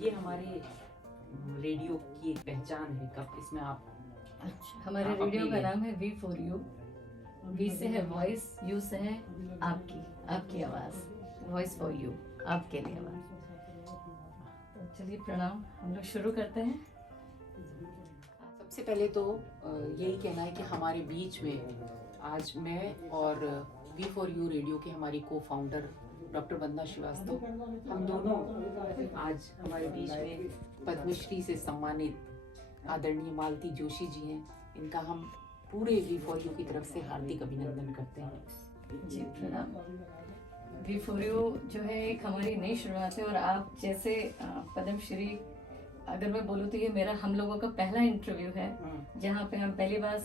ये हमारे रेडियो की एक पहचान है। कब इसमें आप अच्छा, हमारे रेडियो का नाम है वी फॉर यू। वी से है वॉइस, यू से है आपकी आवाज़। वॉइस फॉर यू, आपके लिए आवाज़। तो चलिए प्रणाम, हम लोग शुरू करते हैं। सबसे पहले तो यही कहना है कि हमारे बीच में आज मैं और वी फॉर यू रेडियो के हमारी को फाउंडर डॉक्टर वंदना श्रीवास्तव, हम दोनों आज हमारे बीच में पद्मश्री से सम्मानित आदरणीय मालती जोशी जी हैं। इनका हम पूरे वी फॉर यू की तरफ से हार्दिक अभिनंदन करते हैं। जी प्रणाम। वी फॉर यू जो है एक हमारी नई शुरुआत है, और आप जैसे पद्मश्री, अगर मैं बोलूँ तो ये मेरा हम लोगों का पहला इंटरव्यू है जहाँ पे हम पहली बार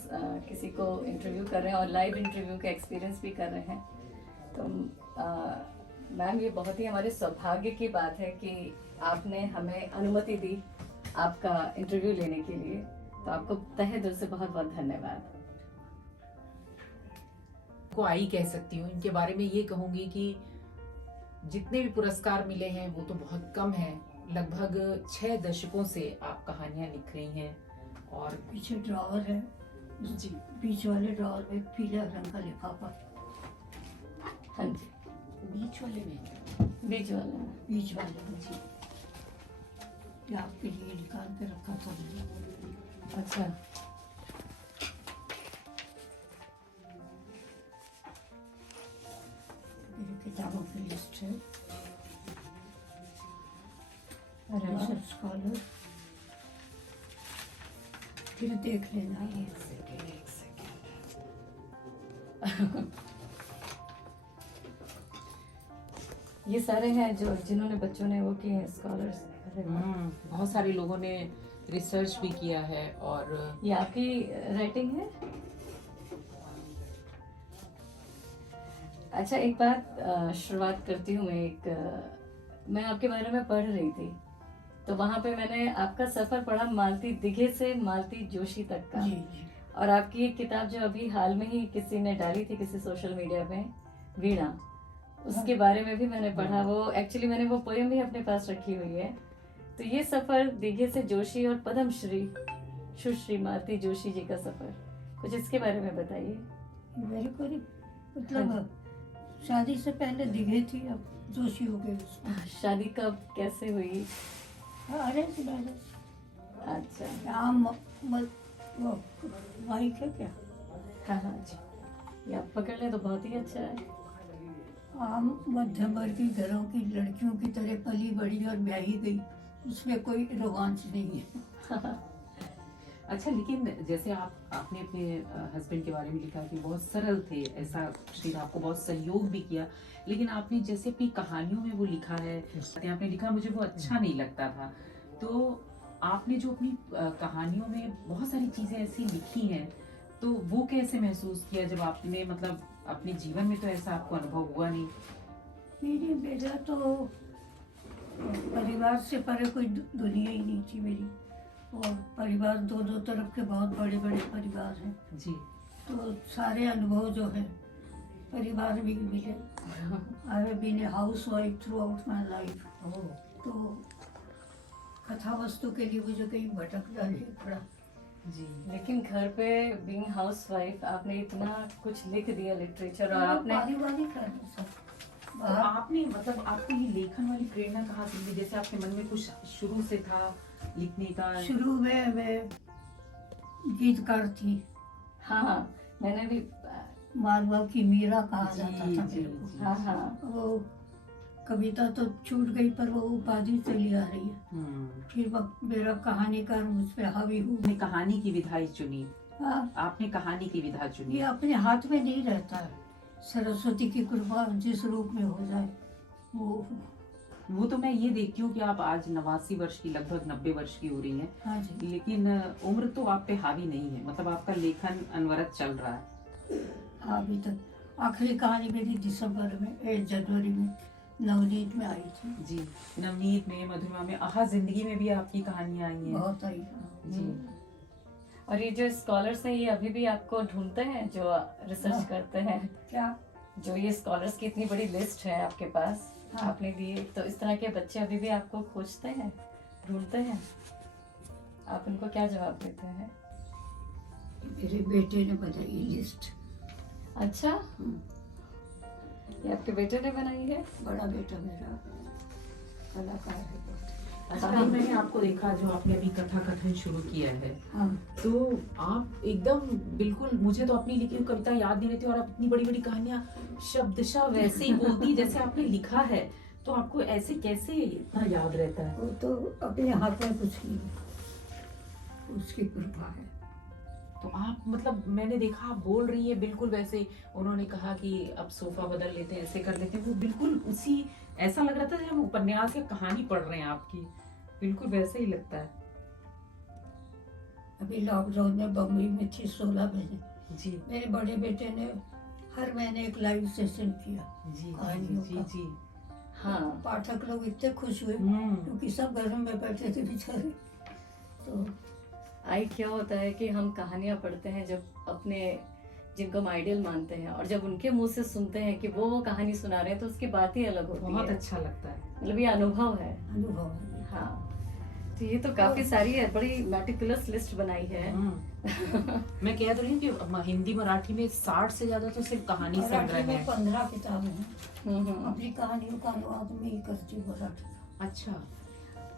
किसी को इंटरव्यू कर रहे हैं और लाइव इंटरव्यू का एक्सपीरियंस भी कर रहे हैं। तो मैम, ये बहुत ही हमारे सौभाग्य की बात है कि आपने हमें अनुमति दी आपका इंटरव्यू लेने के लिए। तो आपको तहे दिल से बहुत बहुत धन्यवाद। को आई कह सकती हूँ, इनके बारे में ये कहूँगी कि जितने भी पुरस्कार मिले हैं वो तो बहुत कम है। लगभग 6 दशकों से आप कहानियां लिख रही हैं। और पीछे ड्रॉवर है जी, बीच वाले ड्रॉवर में पीले रंग का लिफाफा। हाँ जी, बीच वाले में बीच वाला में। बीच वाले में जी, ये आपके लिए निकाल के रखा था मैंने। अच्छा, मेरी किताबों की लिस्ट है। अरे वाह। रिसर्च स्कॉलर, फिर देख लेना ये। एक सेकेंड। ये सारे हैं जो जिन्होंने बच्चों ने वो किए हैं, स्कॉलर्स। बहुत सारे लोगों ने रिसर्च भी किया है। और ये आपकी राइटिंग है? अच्छा, एक बात शुरुआत करती हूँ मैं। मैं आपके बारे में पढ़ रही थी तो वहाँ पे मैंने आपका सफ़र पढ़ा, मालती दिघे से मालती जोशी तक का। जी जी। और आपकी एक किताब जो अभी हाल में ही किसी ने डाली थी किसी सोशल मीडिया पे, वीणा, उसके बारे में भी मैंने पढ़ा। वो एक्चुअली मैंने वो पोयम भी अपने पास रखी हुई है। तो ये सफ़र दिघे से जोशी और पद्मश्री सुश्री मालती जोशी जी का सफ़र, कुछ इसके बारे में बताइए। मेरे को नहीं, मतलब शादी से पहले दिघे थी, अब जोशी हो गई उसमें। शादी कब कैसे हुई? Arrange marriage. अच्छा, आम वो माइक है क्या? हाँ हाँ जी, ये आप पकड़ ले तो बहुत ही अच्छा है। आम मध्यम वर्गीय घरों की लड़कियों की तरह पली बड़ी और ब्याही गई, उसमें कोई रोमांच नहीं है। अच्छा, लेकिन जैसे आपने अपने हस्बैंड के बारे में लिखा कि बहुत सरल थे, ऐसा श्री ने आपको बहुत सहयोग भी किया। लेकिन आपने जैसे अपनी कहानियों में वो लिखा है, आपने लिखा मुझे वो अच्छा नहीं लगता था। तो आपने जो अपनी कहानियों में बहुत सारी चीजें ऐसी लिखी हैं, तो वो कैसे महसूस किया जब आपने, मतलब अपने जीवन में तो ऐसा आपको अनुभव हुआ नहीं? मेरी बेटा तो परिवार से परे कोई दुनिया ही नहीं थी मेरी। और परिवार दो तरफ के बहुत बड़े बड़े परिवार हैं, जी। तो सारे अनुभव जो है परिवार में ही मिले। I have been a housewife throughout my life. तो कथा वस्तु के लिए मुझे कहीं भटकना नहीं पड़ा। जी, लेकिन घर पे बीइंग हाउसवाइफ आपने इतना कुछ लिख दिया लिटरेचर, और आपने पारिवारिक है सब। तो आपने, मतलब आपको ये लेखन वाली प्रेरणा कहाँ से मिली? जैसे आपके मन में कुछ शुरू से था लिखने का? शुरू में मैं गीतकार थी। हाँ हाँ, मैंने भी। मालवा की मीरा कहा जी, जाता था जी, मेरे को। जी। हाँ हाँ, वो कविता तो छूट गई पर वो उपाधि चली आ रही है। फिर मेरा कहानीकार मुझ पे हावी हुआ। आपने कहानी की विधा ही चुनी। हाँ, आपने कहानी की विधा ये चुनी। अपने हाथ में नहीं रहता है। सरस्वती की कृपा जिस रूप में हो जाए वो तो मैं ये देखती हूँ कि आप आज 89 वर्ष की, लगभग 90 वर्ष की हो रही हैं। हाँ जी। लेकिन उम्र तो आप पे हावी नहीं है, मतलब आपका लेखन अनवरत चल रहा है। अभी तक आखिरी कहानी मेरी दिसंबर में, 1 जनवरी में नवनीत में आई थी। जी, नवनीत में, मधुरमा में, आहा जिंदगी में भी आपकी कहानियां आई हैं। बहुत आई। जी। और ये जो स्कॉलर्स हैं ये अभी भी आपको ढूंढते हैं जो रिसर्च हाँ। करते हैं? क्या? जो ये स्कॉलर्स की इतनी बड़ी लिस्ट है आपके पास, हाँ। आपने दिए, तो इस तरह के बच्चे अभी भी आपको खोजते हैं, ढूंढते हैं? आप उनको क्या जवाब देते हैं? मेरे बेटे ने बनाई लिस्ट। अच्छा, हम्म, ये आपके बेटे ने बनाई है? बड़ा बेटा मेरा कलाकार है बहुत। अच्छा, अभी मैंने आपको देखा जो आपने अभी कथा कथन शुरू किया है, हाँ, तो आप एकदम बिल्कुल, मुझे तो अपनी लिखी हुई कविता याद नहीं रहती और आप इतनी बड़ी बड़ी कहानियां शब्दशः वैसे ही बोलती जैसे आपने लिखा है। तो आपको ऐसे कैसे इतना याद रहता है? वो तो अपने हाथ में कुछ नहीं है, उसकी कृपा है। तो आप मतलब मैंने देखा आप बोल रही है बिल्कुल वैसे, उन्होंने कहा कि अब सोफा बदल लेते हैं, ऐसे कर लेते हैं, वो बिल्कुल उसी, ऐसा लग रहा था जैसे हम उपन्यास या कहानी पढ़ रहे हैं आपकी, बिल्कुल वैसे ही लगता है। अभी लॉकडाउन में बम्बई में थी 16 महीने। जी मेरे बड़े बेटे ने हर महीने एक लाइव सेशन किया। जी जी कहानियों जी का। जी। हाँ, पाठक लोग इतने खुश हुए हम्म, क्योंकि सब घर में बैठे थे बेचारे। तो आई क्या होता है कि हम कहानियां पढ़ते हैं जब अपने, जिनको हम आइडियल मानते हैं, और जब उनके मुंह से सुनते हैं कि वो कहानी सुना रहे हैं तो उसकी बात ही अलग होती बहुत है। अच्छा लगता है। मतलब ये अनुभव है। अनुभव है। हाँ, तो ये तो काफी सारी है, बड़ी मेटिकुलस लिस्ट बनाई है। मैं कह तो रही हूँ कि हिंदी मराठी में 60 से ज्यादा तो सिर्फ कहानी मराठी संग्रह में है। 15 किताबें हैं। हम्म। अपनी कहानियों का अनुवाद में ही करती हूँ मराठी का। अच्छा,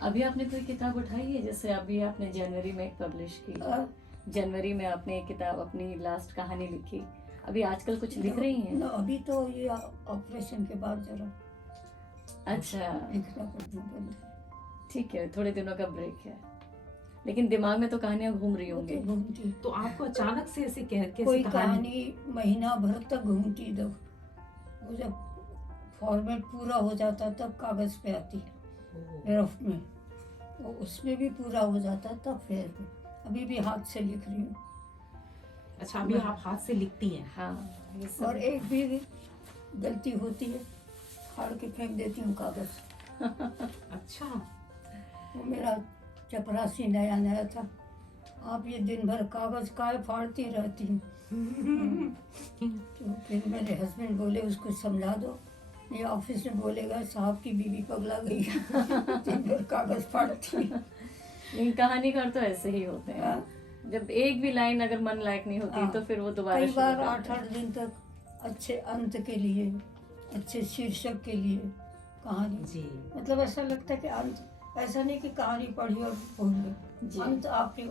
अभी आपने कोई किताब उठाई है? जैसे अभी आपने जनवरी में एक पब्लिश की, जनवरी में आपने एक किताब, अपनी लास्ट कहानी लिखी। अभी आजकल कुछ लिख रही हैं? न, अभी तो ये ऑपरेशन के बाद जरा अच्छा, लिखना पड़ता बंद है। ठीक है, थोड़े दिनों का ब्रेक है, लेकिन दिमाग में तो कहानियां घूम रही वो होंगी। तो घूमती, तो आपको अचानक से ऐसे कैसे कोई कहानी? कहानी महीना भर तक घूमती, जब वो जब फॉर्मेट पूरा हो जाता तब कागज पे आती है रफ में, वो उसमें भी पूरा हो जाता तब फिर अभी भी हाथ से लिख रही हूँ। अच्छा, अभी आप हाथ से लिखती हैं? हाँ, ये सब। और एक भी गलती होती है फाड़ के फेंक देती हूँ कागज। अच्छा, वो मेरा चपरासी नया नया था, आप ये दिन भर कागज काहे फाड़ती रहती हैं? तो फिर मेरे हस्बैंड बोले उसको समझा दो, ये ऑफिस में बोलेगा साहब की बीवी पगला गई दिन भर कागज फाड़ती है। इन कहानीकार तो ऐसे ही होते हैं, हाँ। जब एक भी लाइन अगर मन लायक नहीं होती हाँ। तो फिर वो दोबारा कई शुरू बार करते हैं। 8-8 दिन तक अच्छे अंत के लिए, अच्छे शीर्षक के लिए कहानी, जी मतलब ऐसा लगता है कि अंत, ऐसा नहीं कि कहानी पढ़ी और भूल जी। गई, अंत आपके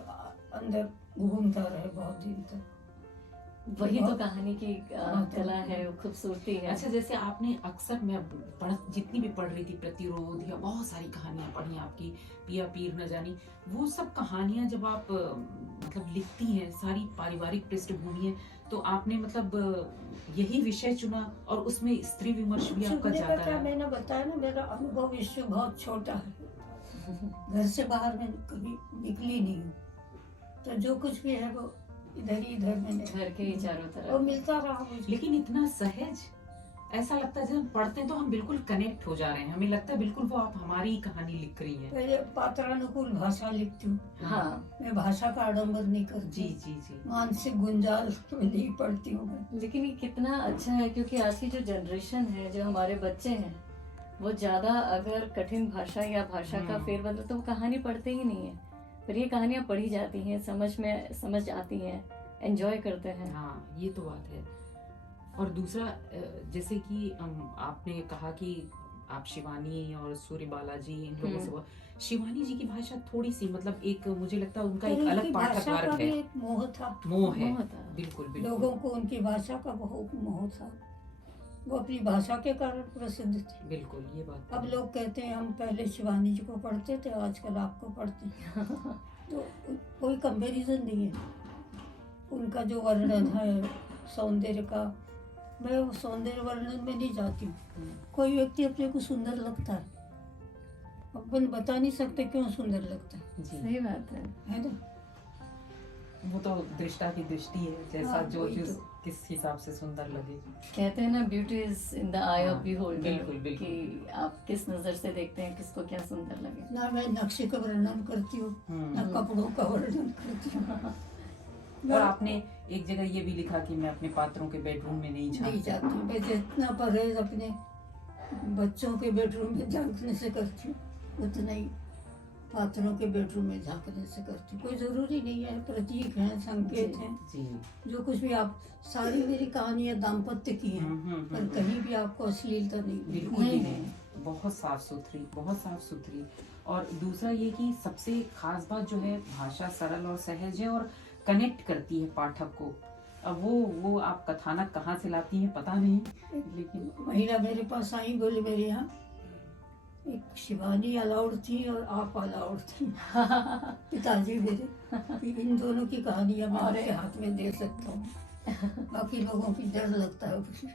अंदर घूमता रहे बहुत दिन तक। वही तो बहुत- कहानी की कला है, वो खूबसूरती है। अच्छा, जैसे आपने अक्सर, मैं जितनी भी पढ़ रही थी, प्रतिरोध या बहुत सारी कहानियां पढ़ी आपकी, पिया पीर न जानी, वो सब कहानियां जब आप मतलब लिखती हैं, सारी पारिवारिक पृष्ठभूमि है, तो आपने मतलब यही विषय चुना और उसमें स्त्री विमर्श भी आपका चुनने का ज्यादा क्या, है? मैंने बताया ना, मेरा अनुभव विश्व बहुत छोटा है, घर से बाहर मैं कभी निकली नहीं हूँ, तो जो कुछ भी है वो इधर ही इधर मैंने घर के ही चारों वो तरफ। मिलता रहा मुझे। लेकिन इतना सहज, ऐसा लगता है जब हम पढ़ते हैं तो हम बिल्कुल कनेक्ट हो जा रहे हैं, हमें लगता है बिल्कुल वो आप हमारी ही कहानी लिख रही हैं। पहले पात्रानुकूल भाषा लिखती हूँ, हाँ, मैं भाषा का आडंबर नहीं जी करती, जी जी। मानसिक गुंजाल में नहीं पढ़ती हूँ मैं। लेकिन ये कितना अच्छा है, क्योंकि आज की जो जनरेशन है, जो हमारे बच्चे हैं, वो ज्यादा अगर कठिन भाषा या भाषा का फेरबदल, तो वो कहानी पढ़ते ही नहीं है। पर ये कहानियां पढ़ी जाती हैं, समझ आती हैं, एंजॉय करते हैं। हाँ, ये तो बात है। और दूसरा जैसे कि आपने कहा कि आप शिवानी और सूर्य बालाजी इन लोगों से, शिवानी जी की भाषा थोड़ी सी, मतलब एक, मुझे लगता है उनका एक उनकी अलग पाठक भाषा का वर्ग भी है, एक मोह था, मोह है। मोह था। बिल्कुल लोगों बिल्कुल को उनकी भाषा का बहुत मोह था, वो अपनी भाषा के कारण प्रसिद्ध थी। बिल्कुल, ये बात अब है। लोग कहते हैं हम पहले शिवानी जी को पढ़ते थे, आजकल आपको पढ़ते हैं, तो कोई कंपैरिजन नहीं है। उनका जो वर्णन है सौंदर्य का, मैं वो सौंदर्य वर्णन में नहीं जाती हूँ। कोई व्यक्ति अपने को सुंदर लगता है, अपन बता नहीं सकते क्यों सुंदर लगता है सही बात है। ना? वो तो दृष्टा की दृष्टि है, जैसा हाँ, जो वही चीज तो। किस हिसाब से सुंदर लगे। कहते हैं ना, beauty is in the I of हाँ, बिहोल्डर, बिल्कुल, बिल्कुल। कि आप किस नजर से देखते हैं, किसको क्या सुंदर लगे। ना मैं नक्शे का वर्णन करती हूँ, ना कपड़ों का वर्णन करती हूँ। और आपने एक जगह ये भी लिखा कि मैं अपने पात्रों के बेडरूम में नहीं नहीं झांकता। जाती, मैं जितना परहेज अपने बच्चों के बेडरूम में झांकने से करती हूँ उतना ही पात्रों के बेडरूम में झांकने से करती हूँ। कोई जरूरी नहीं है, प्रतीक हैं, संकेत हैं, जी। जो कुछ भी आप, सारी मेरी कहानियां दाम्पत्य की हैं, पर कहीं भी आपको अश्लीलता नहीं मिलेगी। बिल्कुल भी नहीं, बहुत साफ सुथरी, बहुत साफ सुथरी। और दूसरा ये कि सबसे खास बात जो है, भाषा सरल और सहज है और कनेक्ट करती है पाठक को। अब वो आप कथानक कहाँ से लाती हैं पता नहीं, लेकिन महिला मेरे पास आई, बोली मेरे यहाँ एक शिवानी अलाउड थी और आप अलाउड थी। पिताजी मेरे, कि इन दोनों की कहानियां मैं आपके हाथ में दे सकता हूँ। बाकी लोगों की डर लगता है मुझे।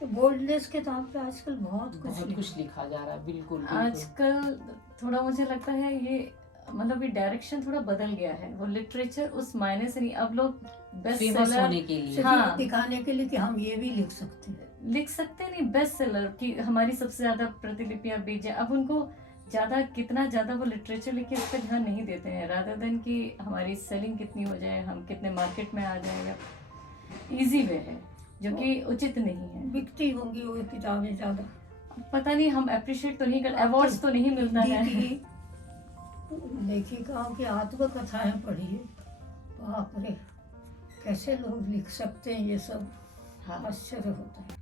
तो बोल्डनेस के नाम पे आजकल बहुत कुछ लिखा जा रहा है। बिल्कुल आजकल थोड़ा मुझे लगता है ये मतलब ये डायरेक्शन थोड़ा बदल गया है। वो लिटरेचर उस मायने से नहीं, अब लोग बेस्ट फेमस सेलर होने के लिए। हाँ। दिखाने के लिए कि हम ये भी लिख सकते हैं। लिख सकते नहीं, बेस्ट सेलर की हमारी सबसे ज्यादा प्रतिलिपियां बेचे। अब उनको ज्यादा कितना ज्यादा वो लिटरेचर लिखे उस पर ध्यान नहीं देते हैं, रादर देन कि हमारी सेलिंग कितनी हो जाए, हम कितने मार्केट में आ जाएगा। इजी वे है जो कि उचित नहीं है। बिकती होंगी वो किताबें ज्यादा, पता नहीं, हम अप्रिशिएट तो नहीं कर, अवार्ड्स तो नहीं मिलता है। लेखिकाओं की आत्मकथाएं पढ़िए, बाप रे कैसे लोग लिख सकते हैं ये सब। हाँ। आश्चर्य होता है।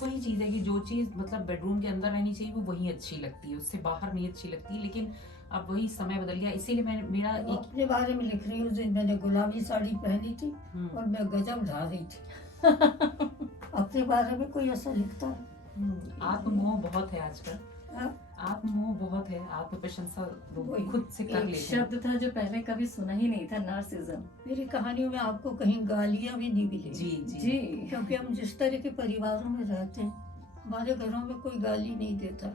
वही चीज है कि जो चीज मतलब बेडरूम के अंदर रहनी चाहिए वो वही अच्छी लगती है, उससे बाहर नहीं अच्छी लगती। लेकिन अब वही समय बदल गया, इसीलिए मैं मेरा वो एक अपने बारे में लिख रही हूँ। उस दिन मैंने गुलाबी साड़ी पहनी थी और मैं गजब ढा रही थी। अपने बारे में कोई ऐसा लिखता है? आत्ममोह बहुत है आजकल। हाँ? आत्ममोह बहुत है, आत्म प्रशंसा लोग वही। खुद से कर एक लेते हैं। शब्द था जो पहले कभी सुना ही नहीं था, नार्सिज्म। मेरी कहानियों में आपको कहीं गालियां भी नहीं मिलेगी। जी जी, जी क्योंकि हम जिस तरह के परिवारों में रहते हैं, हमारे घरों में कोई गाली नहीं देता।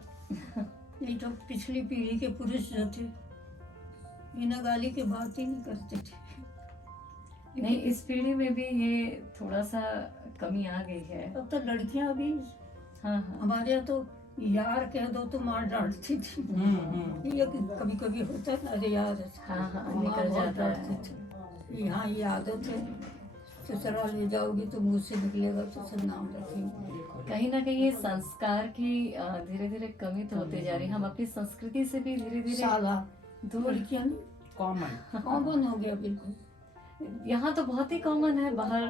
नहीं तो पिछली पीढ़ी के पुरुष जो थे बिना गाली के बात ही नहीं करते थे। नहीं, इस पीढ़ी में भी ये थोड़ा सा कमी आ गई है। अब तो लड़कियां भी, हाँ हाँ। हमारे यहाँ तो यार कह दो तो मार डांटती थी। ये कभी कभी होता है ना, अरे यार हाँ हाँ, माँ निकल बहुत जाता डांटती है। थी। यहाँ ये आदत है, ससुराल ले जाओगी तो मुंह से निकलेगा ससुर नाम रखेंगे। कहीं ना कहीं ये संस्कार की धीरे धीरे कमी तो होते जा रही है। हम अपनी संस्कृति से भी धीरे धीरे साला दूर। लड़कियां कॉमन कॉमन हो गया बिल्कुल। यहाँ तो बहुत ही कॉमन है, बाहर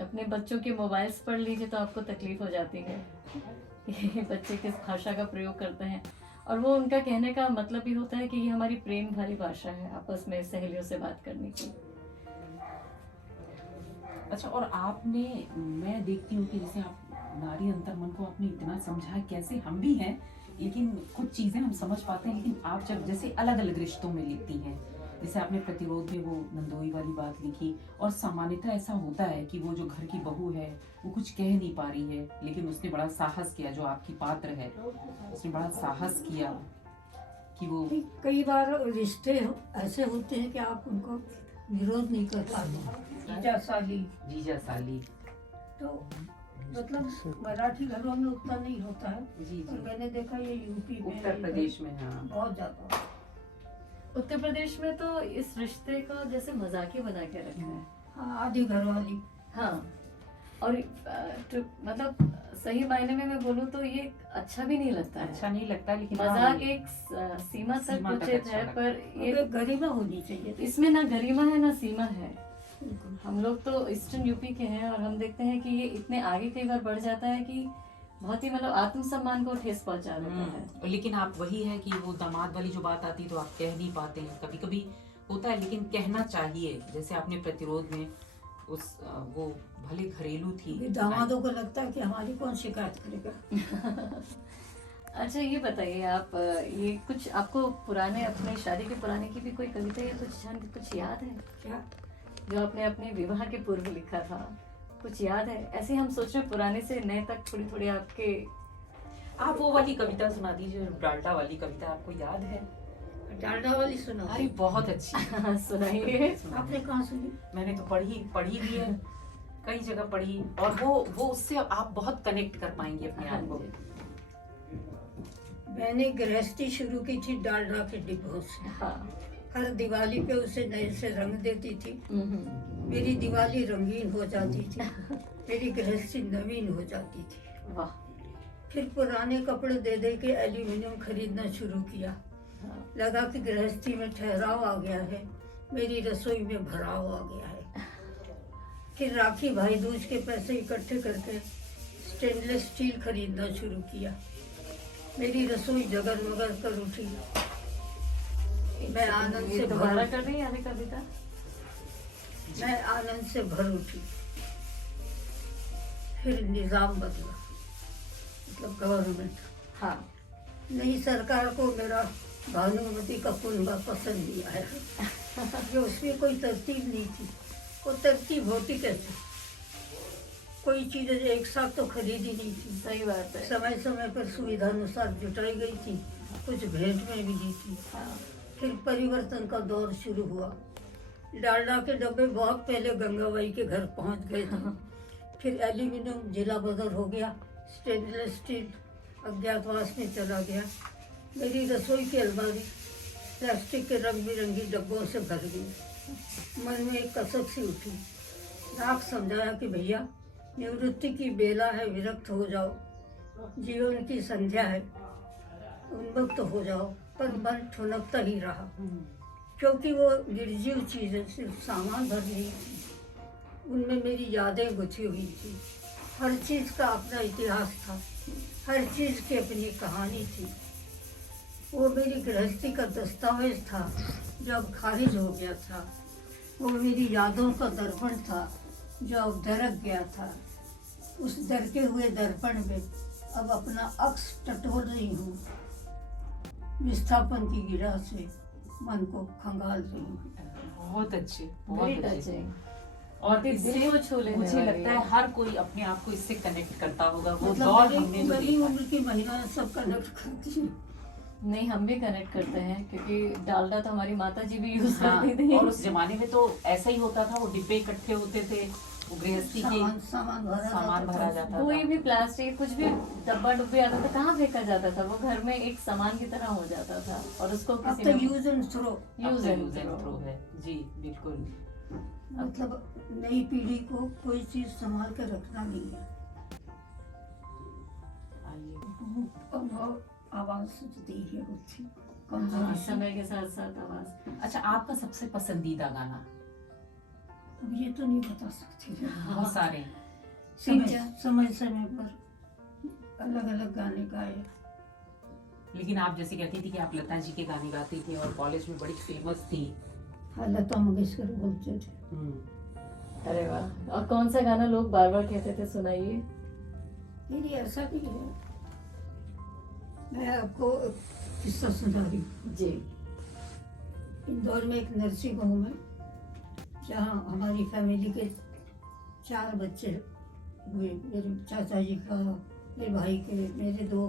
अपने बच्चों के मोबाइल्स पढ़ लीजिए तो आपको तकलीफ हो जाती है कि बच्चे किस भाषा का प्रयोग करते हैं। और वो उनका कहने का मतलब ही होता है कि ये हमारी प्रेम भरी भाषा है, आपस में सहेलियों से बात करने की। अच्छा, और आपने, मैं देखती हूँ कि जैसे आप नारी अंतर्मन को आपने इतना समझा है, कैसे हम भी हैं लेकिन कुछ चीजें हम समझ पाते हैं। लेकिन आप जब जैसे अलग अलग रिश्तों में लिखती हैं, जैसे आपने प्रतिरोध में वो नंदोई वाली बात लिखी, और सामान्यतः ऐसा होता है कि वो जो घर की बहू है वो कुछ कह नहीं पा रही है, लेकिन उसने बड़ा साहस किया, जो आपकी पात्र है उसने बड़ा साहस किया कि वो कई बार रिश्ते ऐसे होते हैं कि आप उनको विरोध नहीं कर पाते। जीजा साली तो मतलब मराठी घरों में उतना नहीं होता है, जी और जी, मैंने देखा ये यूपी में, उत्तर प्रदेश में, हाँ बहुत ज्यादा। उत्तर प्रदेश में तो इस रिश्ते को जैसे मजाक ही बना के रखा है। हाँ, आधी घर वाली। हाँ, और मतलब सही मायने में मैं बोलूँ तो ये अच्छा भी नहीं लगता है। अच्छा नहीं लगता, लेकिन मजाक एक सीमा तक सीमा तक उचित अच्छा है, लगता पर ये ये गरिमा होनी चाहिए। इसमें ना गरिमा है ना सीमा है। बिल्कुल। हम लोग तो ईस्टर्न यूपी के हैं और हम देखते हैं कि ये इतने आगे कई बार बढ़ जाता है कि बहुत ही मतलब आत्मसम्मान को ठेस पहुंचा देता है। लेकिन आप वही है कि वो दामाद वाली जो बात आती है तो आप कह नहीं पाते हैं, कभी कभी होता है, लेकिन कहना चाहिए। जैसे आपने प्रतिरोध में उस वो भले घरेलू थी, ये दामादों को लगता है कि हमारी कौन शिकायत करेगा। अच्छा, ये बताइए आप, ये कुछ आपको पुराने अपने शादी के पुराने की भी कोई कविता या कुछ याद है क्या? जो आपने अपने विवाह के पूर्व लिखा था? कुछ याद है? ऐसे हम सोच रहे हैं पुराने से नए तक थोड़ी थोड़ी आपके। आप वो वाली कविता सुना दीजिए, डाल्टा वाली कविता, आपको याद है? डालडा वाली सुना? अरे बहुत अच्छी। सुनाइए। आपने कहाँ सुनी? मैंने तो पढ़ी भी है, कई जगह पढ़ी, और वो उससे आप बहुत कनेक्ट कर पाएंगे अपने आप को। मैंने गृहस्थी शुरू की थी डालडा के डिब्बों से। हाँ, हर दिवाली पे उसे नए से रंग देती थी। मेरी दिवाली रंगीन हो जाती थी, मेरी गृहस्थी नवीन हो जाती थी। वाह। फिर पुराने कपड़े दे दे के एल्यूमिनियम खरीदना शुरू किया। लगा कि गृहस्थी में ठहराव आ गया है, मेरी रसोई में भराव आ गया है। फिर राखी भाई दूज के पैसे इकट्ठे करके स्टेनलेस स्टील खरीदना शुरू किया। मेरी रसोई जगमग कर उठी। मैं आनंद से दोबारा कर रही है कविता। मैं आनंद से भर उठी। फिर निजाम बदला, मतलब गवर्नमेंट। हाँ। नई सरकार को मेरा भानुमति का कुनबा पसंद नहीं आया। जो उसमें कोई तरतीब नहीं थी। वो तरतीब होती कैसे? कोई चीज़ एक साथ तो खरीदी नहीं थी। सही बात है। समय समय पर सुविधा अनुसार जुटाई गई थी, कुछ भेंट में भी दी थी। हाँ। फिर परिवर्तन का दौर शुरू हुआ। डालडा के डब्बे बहुत पहले गंगाबाई के घर पहुंच गए थे। फिर एल्यूमिनियम जिला बदर हो गया, स्टेनलेस स्टील अज्ञातवास में चला गया। मेरी रसोई की अलमारी प्लास्टिक के रंग बिरंगी डब्बों से भर गई। मन में एक कसक सी उठी। नाक समझाया कि भैया निवृत्ति की बेला है, विरक्त हो जाओ। जीवन की संध्या है, उन्मुक्त हो जाओ। पर मन ठुनकता ही रहा, क्योंकि वो निर्जीव चीज़ें सिर्फ सामान भर रही थी। उनमें मेरी यादें गुथी हुई थी। हर चीज़ का अपना इतिहास था, हर चीज़ की अपनी कहानी थी। वो मेरी गृहस्थी का दस्तावेज था जो अब खारिज हो गया था। वो मेरी यादों का दर्पण था जो अब दरक गया था। उस दरके हुए दर्पण में अब अपना अक्स टटोल रही हूँ। विस्थापन की गिरा से मन को खंगाल रही हूँ। बहुत अच्छे, Very बहुत अच्छे। touching। और दिल इससे को छू लेने मुझे वाली लगता है हर कोई अपने आप को इससे कनेक्ट करता होगा। वो मतलब दौर हमने जो मेरी देखा उम्र की महिलाएं सब कनेक्ट करती हैं। नहीं, हम भी कनेक्ट करते हैं क्योंकि डालडा तो हमारी माता जी भी यूज हाँ, करती थी। और उस जमाने में तो ऐसा ही होता था, वो डिब्बे इकट्ठे होते थे, वो गृहस्थी के सामान सामान भरा जाता कोई था। भी प्लास्टिक कुछ भी डब्बा डुब्बी आता था, कहाँ फेंका जाता था? वो घर में एक सामान की तरह हो जाता था और उसको अब किसी तो ने use and throw. Use and use and throw है जी, बिल्कुल। मतलब नई पीढ़ी को कोई चीज संभाल कर रखना नहीं है। आइए। अब आवाज दी है उसकी हाँ, कमजोरी से। समय के साथ साथ आवाज। अच्छा, आपका सबसे पसंदीदा गाना? अब ये तो नहीं बता सकती। बहुत सारे। समय समय पर अलग अलग गाने गाए। लेकिन आप जैसे कहती थी कि आप लता जी के गाने गाती थी और कॉलेज में बड़ी फेमस थी। हाँ, लता मंगेशकर बोलते थे। अरे वाह। और कौन सा गाना लोग बार बार कहते थे सुनाइए? नहीं, ऐसा नहीं है। मैं आपको एक किस्सा सुना रही हूँ। जी। इंदौर में एक नर्सिंग होम है जहाँ हमारी फैमिली के 4 बच्चे हुए। मेरे चाचा जी का, मेरे भाई के, मेरे 2।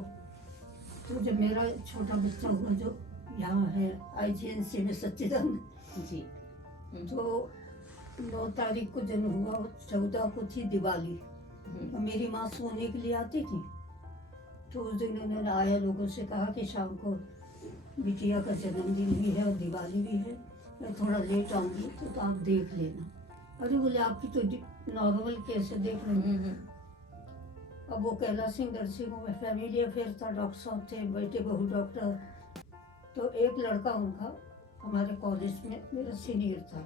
तो जब मेरा छोटा बच्चा हुआ जो यहाँ है IGNC में सच्चिदानंद जी। तो 9 तारीख को जन्म हुआ, 14 को थी दिवाली। तो मेरी माँ सोने के लिए आती थी। तो उस दिन उन्होंने आया लोगों से कहा कि शाम को बिटिया का जन्मदिन भी है और दिवाली भी है, मैं थोड़ा लेट आऊँगी तो आप देख लेना। अरे बोले आपकी तो नॉर्मल कैसे देख लूँगी। अब वो कैलाश सिंह नर्सिंग होम में फैमिली अफेयर था, डॉक्टर साहब थे, बेटे बहू डॉक्टर। तो एक लड़का उनका हमारे कॉलेज में मेरा सीनियर था।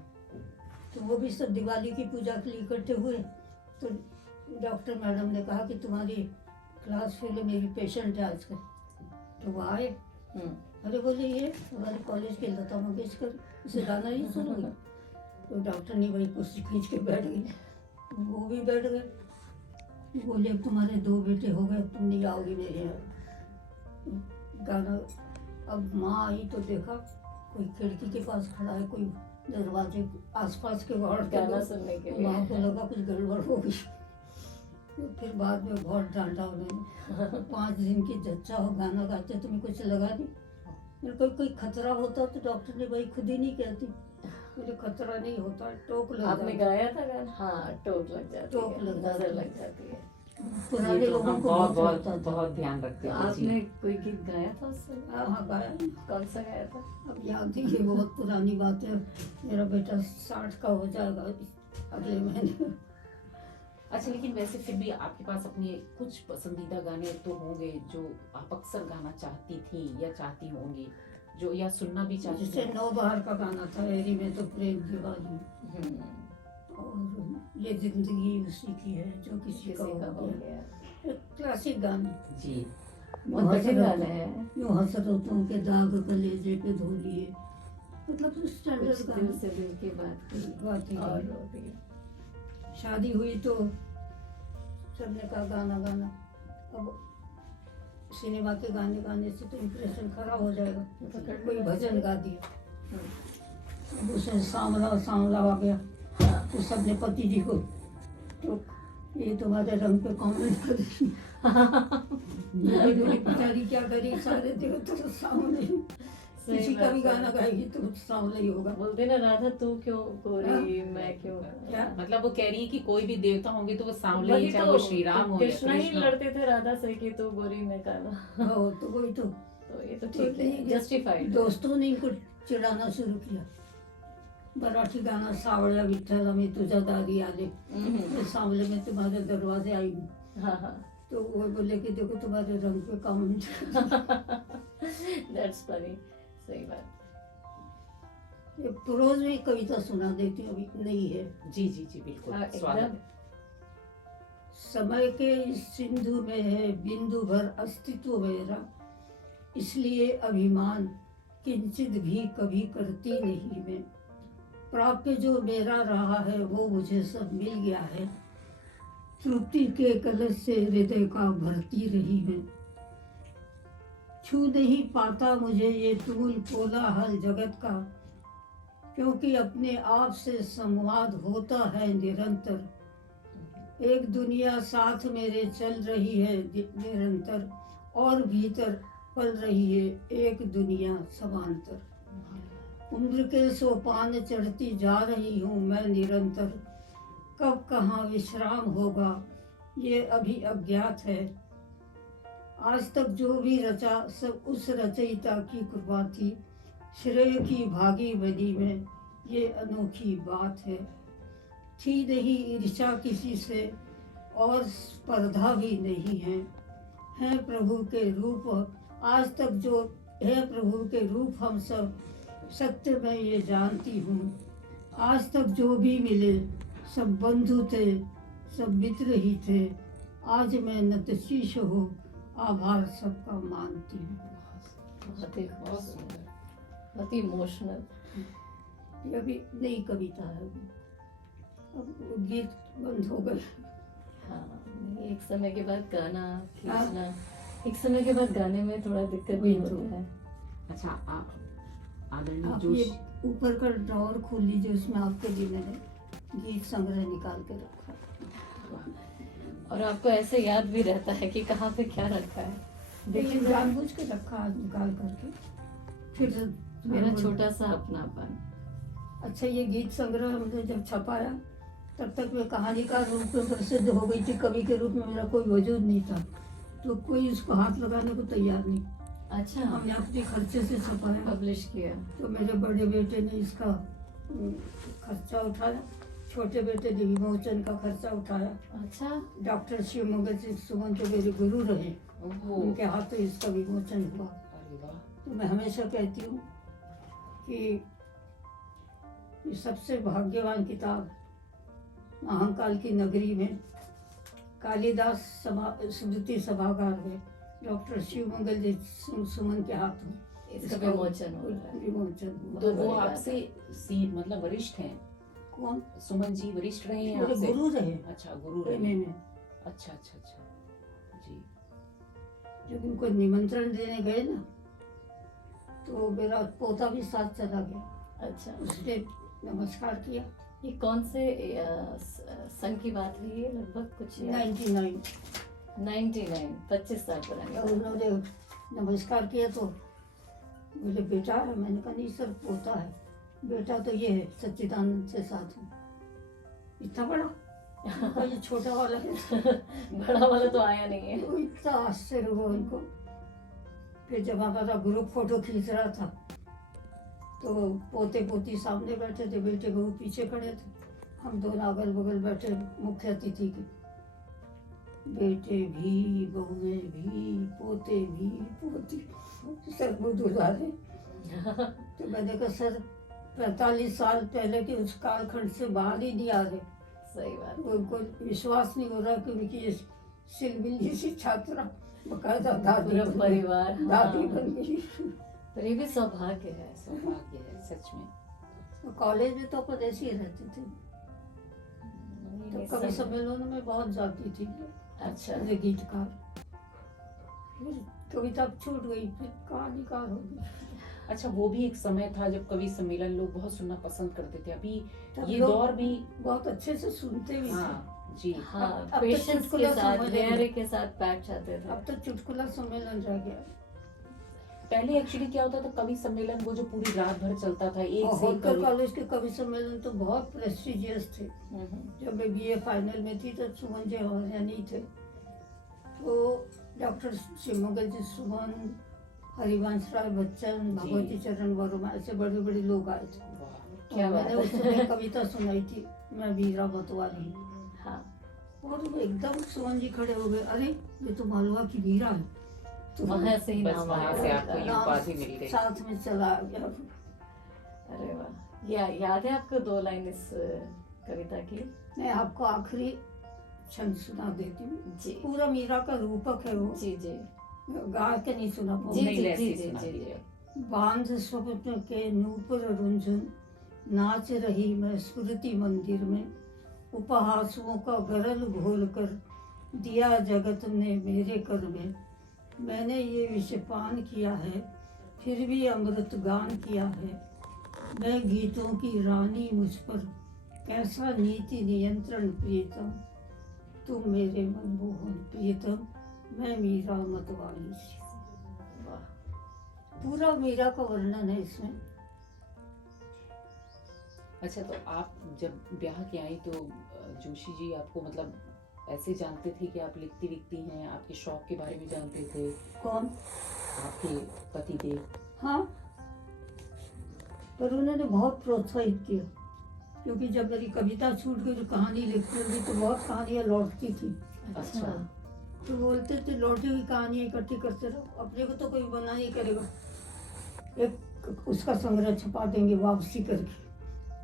तो वो भी सब दिवाली की पूजा के लिए इकट्ठे हुए। तो डॉक्टर मैडम ने कहा कि तुम्हारी क्लास फेलो मेरी पेशेंट है आज का। तो वो आए। अरे बोले ये हमारे कॉलेज के लता मंगेशकर, इसे गाना ही सुनोगे? तो डॉक्टर ने भाई कुर्सी खींच के बैठ गई, वो भी बैठ गए। बोले अब तुम्हारे 2 बेटे हो गए, तुम नहीं आओगी मेरे यहाँ गाना। अब माँ आई तो देखा कोई खिड़की के पास खड़ा है, कोई दरवाजे आसपास के वार्ड के गाना लोग। सुनने के माँ को लिए। लगा कुछ गड़बड़ हो गई। तो फिर बाद में बहुत डांटा उन्होंने। 5 दिन की जच्चा हो, गाना गाते, तुम्हें कुछ लगा नहीं? मेरे को कोई खतरा होता तो डॉक्टर ने भाई खुद ही नहीं कहती। मुझे खतरा नहीं होता, टोक लग आपने जाती। गाया था गाना? हाँ, टोक लग जाती टोक है, लग जाती नजर है। लग जाती है। पुराने ये तो लोगों हम को बहुत बहुत बहुत होता था। बहुत ध्यान रखते तो हैं जी। आपने कोई गीत गाया था उससे? हाँ हाँ गाया। कौन सा गाया था? अब याद नहीं, ये बहुत पुरानी बात है। मेरा बेटा 60 का हो जाएगा अगले महीने। अच्छा, लेकिन वैसे फिर भी आपके पास अपने कुछ पसंदीदा गाने तो होंगे जो आप अक्सर गाना चाहती थी या चाहती होंगी, जो या सुनना भी चाहती जैसे थी? नौ बहार का गाना था, एरी में तो प्रेम की बाजी, और ये जिंदगी उसी की है जो किसी का हो गया। एक क्लासिक गाना। जी। बहुत कठिन गाना है। यूं हसरतों के दाग कलेजे पे धो लिए, मतलब कुछ स्टैंडर्ड दिल गाना। से दिल की बात की बात ही और की। रो दी। शादी हुई तो सबने कहा गाना गाना। अब सिनेमा के गाने गाने से तो इम्प्रेशन खराब हो जाएगा, तो कोई भजन गा दिया। अब उसमें सांवला सांवला आ गया, तो सबने पति जी को, तो ये तुम्हारे रंग पे कॉमेंट कर दी। ये बोली बेचारी क्या करी, सारे दिन तो सामने सही किसी का भी बात है। गाना गाएगी तो सामने ही होगा। बोलते ना, राधा तू क्यों गोरी मैं क्यों। क्या? मतलब वो कह रही है कि कोई भी देवता होंगे तो वो सांवले वही ही, चाहे तो, वो श्री राम हो या कृष्णा ही कृष्ण। लड़ते थे राधा से कि तू गोरी मैं काला। हो तो वही तो तो ये तो ठीक है, नहीं, जस्टिफाइड। दोस्तों ने इनको चिढ़ाना शुरू किया। मराठी गाना सावळ्या विठ्ठला में तुझा दारी आले, मैं सांवले में तुम्हारे दरवाजे आई हूँ। हाँ हाँ। तो वो बोले कि देखो तुम्हारे रंग पे कॉमेंट। That's funny. सही बात। ये प्रोज में कविता सुना देती हूँ, अभी नहीं है। जी जी जी, बिल्कुल हाँ, स्वागत एकदम। है। समय के इस सिंधु में है बिंदु भर अस्तित्व मेरा, इसलिए अभिमान किंचित भी कभी करती नहीं मैं। प्राप्य जो मेरा रहा है वो मुझे सब मिल गया है, तृप्ति के कलश से हृदय का भरती रही मैं। छू नहीं पाता मुझे ये तूल कोलाहल जगत का, क्योंकि अपने आप से संवाद होता है निरंतर। एक दुनिया साथ मेरे चल रही है निरंतर, और भीतर पल रही है एक दुनिया समांतर। उम्र के सोपान चढ़ती जा रही हूँ मैं निरंतर, कब कहाँ विश्राम होगा ये अभी अज्ञात है। आज तक जो भी रचा सब उस रचयिता की कृपा थी, श्रेय की भागी बनी में ये अनोखी बात है। थी नहीं ईर्ष्या किसी से और स्पर्धा भी नहीं है प्रभु के रूप आज तक जो है प्रभु के रूप हम सब, सत्य मैं ये जानती हूँ। आज तक जो भी मिले सब बंधु थे, सब मित्र ही थे। आज मैं नतशीश हो आभार सबका मानती हूँ। बहुत ही बहुत खूबसूरत, सुंदर। बहुत ही इमोशनल। ये अभी नई कविता है अभी। अब वो गीत बंद हो गए। हाँ, नहीं, एक समय के बाद गाना खींचना, एक समय के बाद गाने में थोड़ा दिक्कत भी वही तो। होता है। अच्छा, आप आदरणीय आप जोश, ये ऊपर का ड्रॉअर खोल लीजिए, उसमें आपके लिए मैंने गीत संग्रह निकाल के रखा है। और आपको ऐसे याद भी रहता है कि कहाँ पे क्या रखा है। देखिए देखिए जानबूझ के रखा है निकाल करके। फिर मेरा छोटा सा अपनापन। अच्छा, ये गीत संग्रह हमने जब छपाया तब तक मैं कहानीकार रूप में प्रसिद्ध हो गई थी, कवि के रूप में मेरा कोई वजूद नहीं था, तो कोई इसको हाथ लगाने को तैयार नहीं। अच्छा, हमने अपने खर्चे से छपाया, पब्लिश किया। तो मेरे बड़े बेटे ने इसका खर्चा उठाया, छोटे बेटे ने विमोचन का खर्चा उठाया। अच्छा, डॉक्टर शिव मंगल सिंह सुमन जो मेरे गुरु रहे, ओहो, उनके हाथों इसका विमोचन हुआ। अरे वाह, तो मैं हमेशा कहती हूँ कि ये सबसे भाग्यवान किताब महाकाल की नगरी में कालिदास स्मृति सभागार में डॉक्टर शिव मंगल जी सुमन के हाथों इसका विमोचन हो रहा है। विमोचन हुआ। तो वो बड़ी बात आपसे मतलब वरिष्ठ हैं? कौन? सुमन जी वरिष्ठ रहे हैं मेरे आपसे? गुरु रहे अच्छा, गुरु रहे। एमए में। अच्छा अच्छा अच्छा, जी। जब उनको निमंत्रण देने गए ना, तो मेरा पोता भी साथ चला गया। अच्छा, उसने नमस्कार किया। ये कौन से सन की बात है ये? लगभग कुछ 99। 99, 25 साल पुरानी। और उन्होंने नमस्कार किया तो बोले बेटा है, मैंने कहा नहीं सर पोता है। बेटा तो ये है, सच्चिदानंद से साथ हूँ। इतना बड़ा उनका ये छोटा वाला है। बड़ा वाला तो आया नहीं है। तो इतना आश्चर्य हुआ उनको। फिर जब हमारा ग्रुप फोटो खींच रहा था तो पोते पोती सामने बैठे थे, बेटे बहू पीछे खड़े थे, हम दोनों अगल बगल बैठे मुख्य अतिथि के। बेटे भी, बहुएं भी, पोते भी, पोती सर को दुला रहे। तो मैंने कहा सर 45 साल पहले के उस कालखंड से बाहर ही नहीं आ रहे। सही बात। उनको विश्वास नहीं हो रहा कि उनकी ये सिलमिली सी छात्रा बकायदा दादी पूरा बन गई। परिवार, दादी हाँ। बन गई। पर ये भी सौभाग्य है। सौभाग्य है सच में। तो कॉलेज में तो अपन ऐसे ही रहते थे। तो कवि सम्मेलन में बहुत जाती थी। अच्छा। एज ए गीतकार। फिर कविता छूट गई, फिर कहानीकार हो गई। अच्छा, वो भी एक समय था जब कवि सम्मेलन लोग बहुत सुनना पसंद करते थे। अभी तब ये लोग दौर भी। बहुत अच्छे से सुनते भी थे। हाँ जी। हाँ, अब तो पेशेंस के चुटकुला साथ, समझ धैर्य के साथ बैठ जाते थे। अब तो चुटकुला सम्मेलन रह गया। पहले एक्चुअली क्या होता था, कवि सम्मेलन वो जो पूरी रात भर चलता था, एक और से एक होलकर कवि। कॉलेज के कवि सम्मेलन तो बहुत प्रेस्टिजियस थे। जब मैं बीए फाइनल में थी तो सुमन जय नहीं थे, तो डॉक्टर शिवमंगल जी सुमन, हरिवंश राय बच्चन, भगवती चरण वर्मा, ऐसे बड़े बड़े लोग आए थे। तो क्या बात मैंने है। उस समय कविता सुनाई थी, मैं वीरा मतवाली। हाँ। और वो एकदम सुमन जी खड़े हो गए, अरे ये तो मालवा की वीरा है। तो वहाँ से ही बस नाम वहाँ आया। से आपको ये नाम उपाधि मिल गई। साथ में चला गया। अरे वाह, याद है आपको 2 लाइन इस कविता की? मैं आपको आखिरी छंद सुना देती हूँ। जी पूरा मीरा का रूपक है वो, जी जी गा के नहीं सुना जी पाऊंगी। नहीं, जी ऐसे जी ही जी सुना जी दीजिए। बांध स्वप्न के नूपुर रुंझुन, नाच रही मैं स्मृति मंदिर में, उपहासों का गरल घोल कर दिया जगत ने मेरे कर में। मैंने ये विषपान किया है, फिर भी अमृत गान किया है। मैं गीतों की रानी, मुझ पर कैसा नीति नियंत्रण प्रियतम। तुम मेरे मनमोहन प्रियतम, मैं मीरा मतवाली। वाह। पूरा मीरा का वर्णन है इसमें। अच्छा, तो आप जब ब्याह के आई तो जोशी जी आपको मतलब ऐसे जानते थे कि आप लिखती विखती हैं, आपके शौक के बारे में जानते थे? कौन? आपके पति देव। हाँ, पर उन्होंने बहुत प्रोत्साहित किया, क्योंकि जब मेरी कविता छूट गई तो कहानी लिखती हुई तो बहुत कहानियाँ लौटती थी। अच्छा। तो बोलते थे लौटी हुई कहानियाँ इकट्ठी करते रहो, अपने को तो कोई बना नहीं करेगा, एक उसका संग्रह छपा देंगे वापसी करके।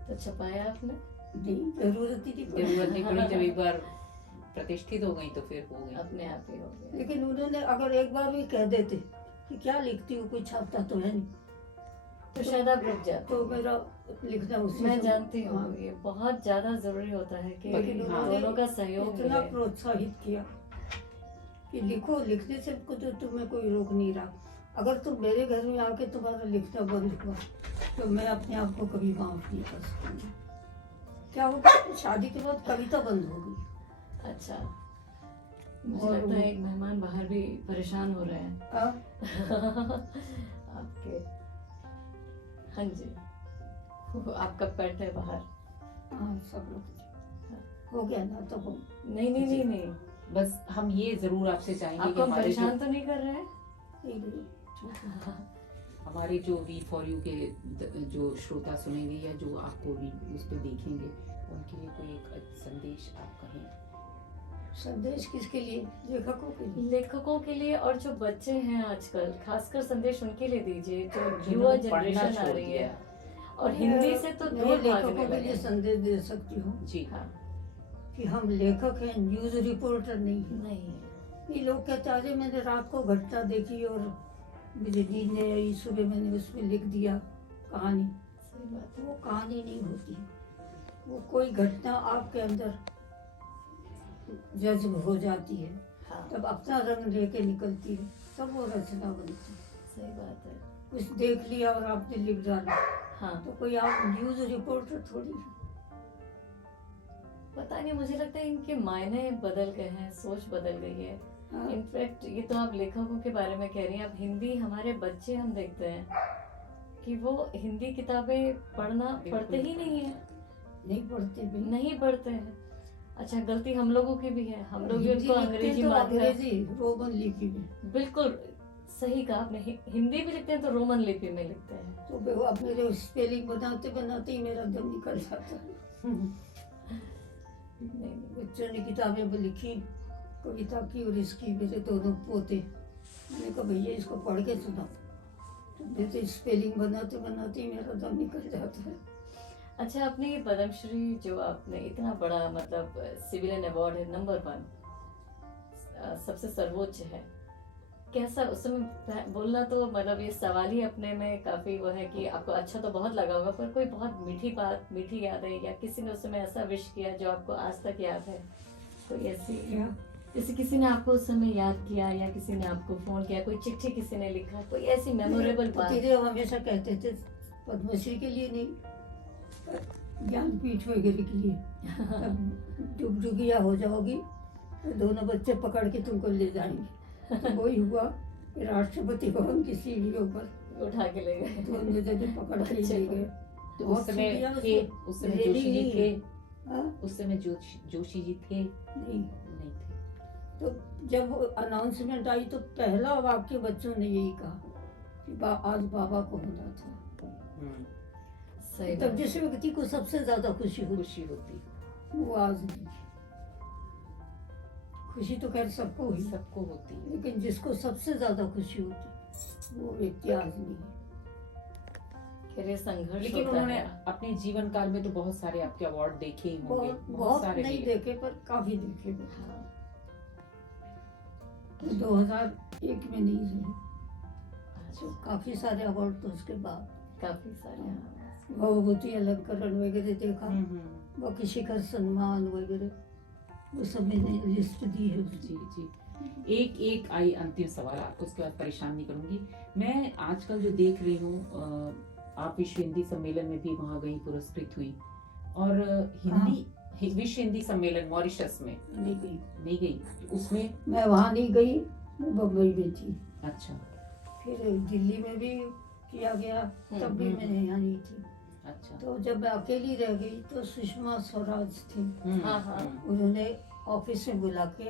तो छपाया आपने? नहीं, जरूरत ही नहीं पड़ी। जरूरत नहीं पड़ी, जब एक बार प्रतिष्ठित हो गई तो फिर हो गई। अपने आप ही हो गया। लेकिन उन्होंने अगर एक बार भी कह देते कि क्या लिखती हूँ, कोई छापता तो है नहीं, तो शायद आप रुक जाते। तो मेरा लिखना उसी मैं से- जानती हूँ, हाँ। ये बहुत ज्यादा जरूरी होता है कि लेकिन उन्होंने दोनों का सहयोग इतना मिले। प्रोत्साहित किया कि लिखो, लिखने से तो तुम्हें कोई रोक नहीं रहा। अगर तुम मेरे घर में आके तुम्हारा लिखना बंद हुआ तो मैं अपने आप को कभी माफ नहीं कर सकूंगी। क्या होगा, शादी के बाद कविता बंद हो गई। अच्छा, मुझे और लगता है वो- एक मेहमान बाहर भी परेशान हो रहे हैं। हाँ, आपके, हाँ जी, वो आपका पेट है बाहर। हाँ, सब लोग हो गया ना तो हो। नहीं नहीं नहीं नहीं, बस हम ये जरूर आपसे चाहेंगे कि आपको हम हमारे जो परेशान तो नहीं कर रहे हैं? नहीं, नहीं, हमारे जो वी फॉर यू के जो श्रोता सुनेंगे या जो आपको भी उस पर देखेंगे, उनके लिए कोई एक संदेश आप कहें? संदेश किसके लिए? लेखकों के लिए। लेखकों के लिए, और जो बच्चे हैं आजकल, खासकर संदेश उनके लिए दीजिए, जो युवा जिन्होंने पढ़ना जनरेशन आ छोड़ रही दिया। है और हिंदी से तो मैं दूर लेखकों भागने के लिए लगे। संदेश दे सकती हूँ जी हाँ, कि हम लेखक हैं, न्यूज रिपोर्टर नहीं हैं। नहीं, ये लोग कहते हैं अरे मैंने रात को घटना देखी और मुझे नींद नहीं आई, सुबह मैंने उसमें लिख दिया कहानी। सही बात है। वो कहानी नहीं होती, वो कोई घटना आपके अंदर जज्ब हो जाती है, हाँ, तब अपना रंग लेके निकलती है, तब वो रचना बनती है। सही बात है। कुछ देख लिया और आपने लिख डाला, हाँ, तो कोई आप न्यूज रिपोर्टर थोड़ी है। पता नहीं, मुझे लगता है इनके मायने बदल गए हैं, सोच बदल गई है। हाँ, इनफैक्ट ये तो आप लेखकों के बारे में कह रही हैं, अब हिंदी हमारे बच्चे हम देखते हैं कि वो हिंदी किताबें पढ़ते ही नहीं है, नहीं पढ़ते भी। नहीं पढ़ते हैं। अच्छा, गलती हम लोगों की भी है, हम लोग भी हिंदी उनको लिखते अंग्रेजी तो माध्यम। अंग्रेजी रोमन लिपि में। बिल्कुल सही कहा आपने, हिंदी भी लिखते हैं तो रोमन लिपि में लिखते हैं। तो अब मेरे स्पेलिंग बनाते बनाते ही मेरा दम निकल जाता है। नहीं, बच्चों ने किताबें भी लिखी, कविता की और इसकी, मेरे दोनों पोते। मैंने कहा भैया इसको पढ़ के सुना, तो मैं तो स्पेलिंग बनाते बनाते ही मेरा दम निकल जाता है। अच्छा, आपने ये पद्मश्री जो आपने इतना बड़ा मतलब सिविलियन अवार्ड है, नंबर 1 सबसे सर्वोच्च है, कैसा उस समय बोलना तो मतलब ये सवाल ही अपने में काफी वो है कि आपको अच्छा तो बहुत लगा होगा, पर कोई बहुत मीठी बात, मीठी याद है या किसी ने उस समय ऐसा विश किया जो आपको आज तक याद है? कोई ऐसी, जैसे किसी ने आपको उस समय याद किया या किसी ने आपको फोन किया, कोई चिट्ठी किसी ने लिखा, कोई ऐसी मेमोरेबल बात? तेरे हमेशा कहते थे पद्मश्री के लिए नहीं, ज्ञानपीठ वगैरह के लिए, तब डुगडुगिया हो जाओगी तो दोनों बच्चे पकड़ के तुमको ले जाएंगे। तो वही हुआ कि राष्ट्रपति भवन की सीढ़ियों पर उठा के ले गए, तो मुझे पकड़ के बच्चे ले को। गए। तो बहुत उस समय सीढ़ियाँ थे, उसमें उस समय रेलिंग जोशी जी नहीं थे, है। हाँ? उस समय जोशी जी थे? नहीं। नहीं थे। तो जब अनाउंसमेंट आई तो पहला वाक्य बच्चों ने यही कहा कि आज बाबा को होना था। सही तब बात। जिस व्यक्ति को सबसे ज्यादा खुशी खुशी होती, वो आज नहीं। खुशी तो खैर सबको हुई, सबको होती है। लेकिन जिसको सबसे ज्यादा खुशी होती वो व्यक्ति आज नहीं है। फिर ये संघर्ष लेकिन होता उन्होंने है। अपने जीवन काल में तो बहुत सारे आपके अवार्ड देखे ही होंगे, बहुत बहुत सारे नहीं मिले। देखे पर काफी देखे। हाँ, 2001 में नहीं रही, अच्छा, तो काफी सारे अवार्ड तो उसके बाद काफी सारे। हाँ। भवभूति अलंकरण वगैरह देखा, हम्म। बाकी शिखर सम्मान वगैरह वो सब मैंने लिस्ट दी है उसकी। जी जी। एक आई अंतिम सवाल, आपको उसके बाद परेशान नहीं करूंगी। मैं आजकल जो देख रही हूँ, आप विश्व हिंदी सम्मेलन में भी वहां गई, पुरस्कृत हुई, और विश्व हिंदी सम्मेलन मॉरिशस में नहीं गई, नहीं गई उसमें? मैं वहाँ नहीं गई, मैं बम्बई में थी। अच्छा फिर दिल्ली में भी किया गया, तब भी मैं यहाँ नहीं थी। अच्छा। तो जब मैं अकेली रह गई तो सुषमा स्वराज थी, हाँ, हाँ। उन्होंने ऑफिस में बुला के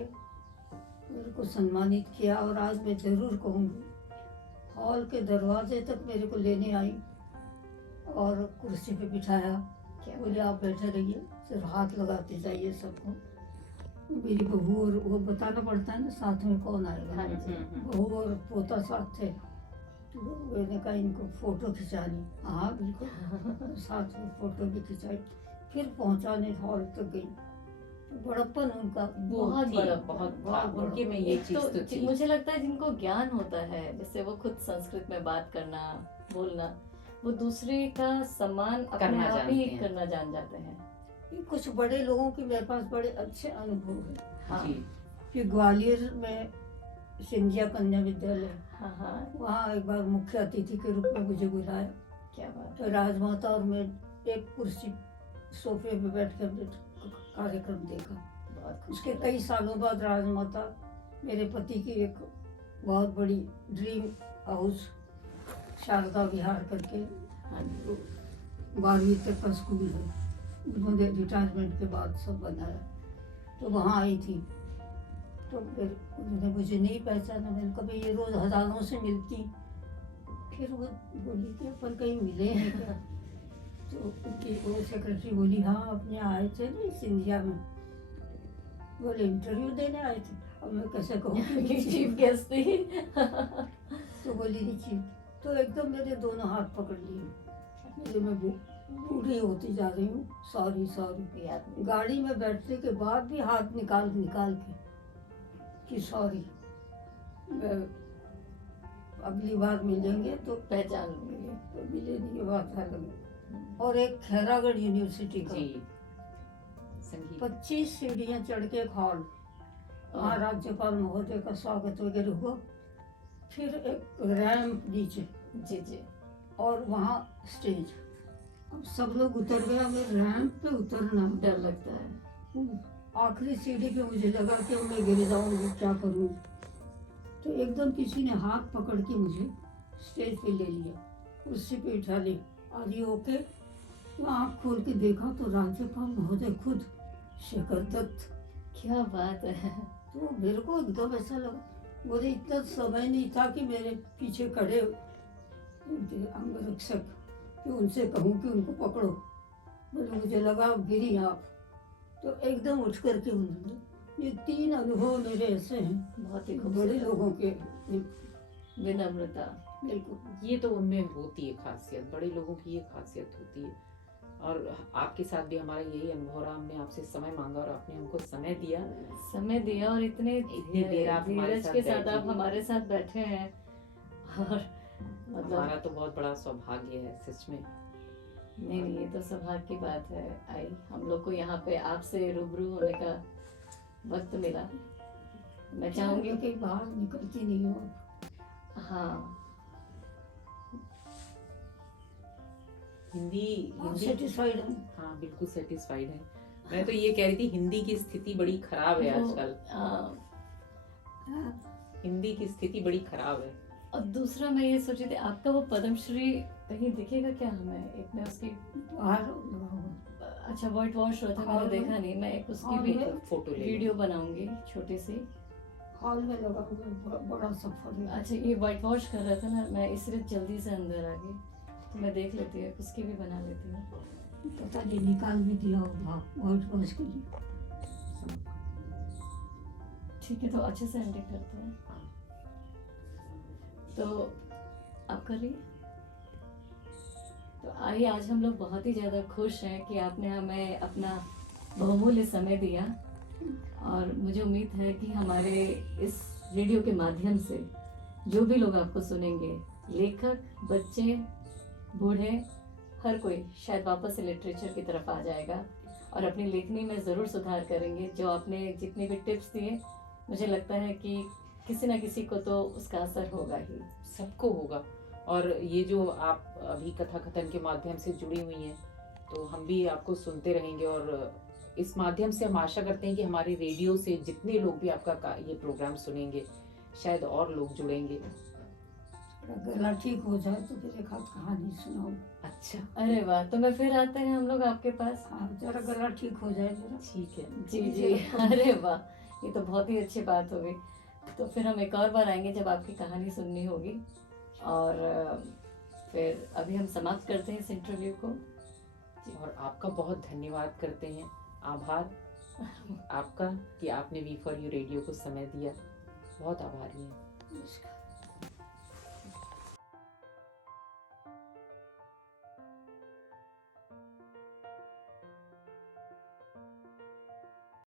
मेरे को सम्मानित किया। और आज मैं जरूर कहूँगी, हॉल के दरवाजे तक मेरे को लेने आई और कुर्सी पे बिठाया, क्या बोले आप बैठे रहिए, सिर्फ हाथ लगाते जाइए सबको। मेरी बहू और वो बताना पड़ता है ना साथ में कौन आएगा, हाँ जी। बहू और पोता साथ थे। तो मैंने कहा इनको फोटो खिंचानी, हाँ बिल्कुल, तो साथ में फोटो भी खिंचाई। फिर पहुंचाने हॉल तक गई, तो बड़प्पन उनका बहुत थी, बड़ा, बहुत था उनके में ये चीज तो थी। मुझे लगता है जिनको ज्ञान होता है, जैसे वो खुद संस्कृत में बात करना, बोलना, वो दूसरे का सम्मान अपने करना आप जानते ही हैं। करना जान जाते हैं। कुछ बड़े लोगों के मेरे पास बड़े अच्छे अनुभव है। हाँ, जी। फिर ग्वालियर में सिंधिया कन्या विद्यालय, हाँ, हाँ, वहाँ एक बार मुख्य अतिथि के रूप में मुझे बुलाया। क्या बात। तो राजमाता और मैं एक कुर्सी सोफे पे बैठ कर कार्यक्रम देखा। बहुत उसके खुशी कई सालों बाद राजमाता मेरे पति की एक बहुत बड़ी ड्रीम हाउस शारदा विहार करके, हाँ जी। 12वीं तक का स्कूल है, उन्होंने रिटायरमेंट के बाद सब बनाया। तो वहाँ आई थी, तो फिर उन्होंने मुझे नहीं पहचाना। मैंने कहा ये रोज हजारों से मिलती। फिर वो बोली कि अपन कहीं मिले हैं क्या? तो उनकी वो सेक्रेटरी बोली हाँ अपने आए थे ना सिंधिया में। बोले इंटरव्यू देने आए थे। अब मैं कैसे कहूँ चीफ गेस्ट थी। तो बोली नहीं चीफ। तो एकदम मेरे दोनों हाथ पकड़ लिए, बोले मैं बूढ़ी होती जा रही हूँ, सॉरी सॉरी। याद नहीं। गाड़ी में बैठने के बाद भी हाथ निकाल निकाल के कि सॉरी, अगली बार मिलेंगे तो पहचान लूंगी। तो मिलेने की बात अलग। और एक खैरागढ़ यूनिवर्सिटी का जी, संगीत। 25 सीढ़ियाँ चढ़ के एक हॉल, वहाँ राज्यपाल महोदय का स्वागत वगैरह हुआ। फिर एक रैंप नीचे जी जी। और वहाँ स्टेज। अब सब लोग उतर गया, मैं रैंप पे उतरना डर लगता है। आखिरी सीढ़ी पे मुझे लगा कि मैं गिर जाऊंगी, क्या करूँ। तो एकदम किसी ने हाथ पकड़ के मुझे स्टेज पे ले लिया, कुर्सी पे उठा ले। आदि होके तो आँख खोल के देखा तो राज्यपाल महोदय खुद शेखर दत्त। क्या बात है। तो मेरे को एकदम ऐसा लगा, मुझे इतना समय नहीं था कि मेरे पीछे खड़े उनके अंगरक्षक कि उनसे कहूँ कि उनको पकड़ो। बोले मुझे लगा गिरी आप, तो एकदम उठ करके उन्होंने, ये 3 अनुभव मेरे ऐसे हैं बहुत ही बड़े खूबसूरत। लोगों के। विनम्रता। बिल्कुल। ये तो उनमें होती है खासियत, बड़े लोगों की ये खासियत होती है। और आपके साथ भी हमारा यही अनुभव रहा, हमने आपसे समय मांगा और आपने हमको समय दिया। समय दिया और इतनी देर आप हमारे धीरज साथ के साथ बैठी आप हुई। हमारे साथ बैठे हैं। और हमारा मतलब तो बहुत बड़ा सौभाग्य है सच में। नहीं, ये तो सौभाग्य की बात है। आई हम लोग को यहाँ पे आपसे रूबरू होने का वक्त मिला। मैं चाहूंगी कि कहीं बाहर निकलती नहीं हो। हाँ, हिंदी हिंदी सेटिस्फाइड है। हाँ बिल्कुल सेटिस्फाइड है। मैं तो ये कह रही थी, हिंदी की स्थिति बड़ी खराब है वो, आजकल। हाँ, हिंदी की स्थिति बड़ी खराब है। और दूसरा मैं ये सोची थी, आपका वो पद्मश्री कहीं दिखेगा क्या हमें? एक मैं उसकी बाहर लगा हुआ। अच्छा व्हाइट वॉश हुआ था, मैंने हॉल में? देखा नहीं। मैं एक उसकी हॉल भी में? फोटो ले वीडियो बनाऊंगी छोटी सी। हॉल में लगा हुआ है, बड़ा सफर है। अच्छा, ये व्हाइट वॉश कर रहा था ना, मैं इसलिए जल्दी से अंदर आ गई। तो मैं देख लेती हूँ, उसकी भी बना लेती हूँ। पता नहीं निकाल भी दिया होगा व्हाइट वॉश के लिए। ठीक है, तो अच्छे से एंडिंग करते हैं। तो आप कर रही हैं? तो आइए, आज हम लोग बहुत ही ज़्यादा खुश हैं कि आपने हमें अपना बहुमूल्य समय दिया। और मुझे उम्मीद है कि हमारे इस रेडियो के माध्यम से जो भी लोग आपको सुनेंगे, लेखक, बच्चे, बूढ़े, हर कोई शायद वापस से लिटरेचर की तरफ आ जाएगा और अपनी लेखनी में ज़रूर सुधार करेंगे। जो आपने जितने भी टिप्स दिए, मुझे लगता है कि किसी ना किसी को तो उसका असर होगा ही। सबको होगा। और ये जो आप अभी कथा कथन के माध्यम से जुड़ी हुई हैं, तो हम भी आपको सुनते रहेंगे। और इस माध्यम से हम आशा करते हैं कि हमारे रेडियो से जितने लोग भी आपका ये प्रोग्राम सुनेंगे, शायद और लोग जुड़ेंगे। गला ठीक हो जाए तो फिर एक आध कहानी सुनाओ। अच्छा, अरे वाह, तो मैं फिर आते हैं हम लोग आपके पास। हाँ, जरा गला ठीक हो जाए जरा। ठीक है। जी जी, अरे वाह, ये तो बहुत ही अच्छी बात हो गई। तो फिर हम एक और बार आएंगे जब आपकी कहानी सुननी होगी। और फिर अभी हम समाप्त करते हैं इस इंटरव्यू को। और आपका बहुत धन्यवाद करते हैं, आभार आपका कि आपने वी फॉर यू रेडियो को समय दिया। बहुत आभारी हैं। नमस्कार।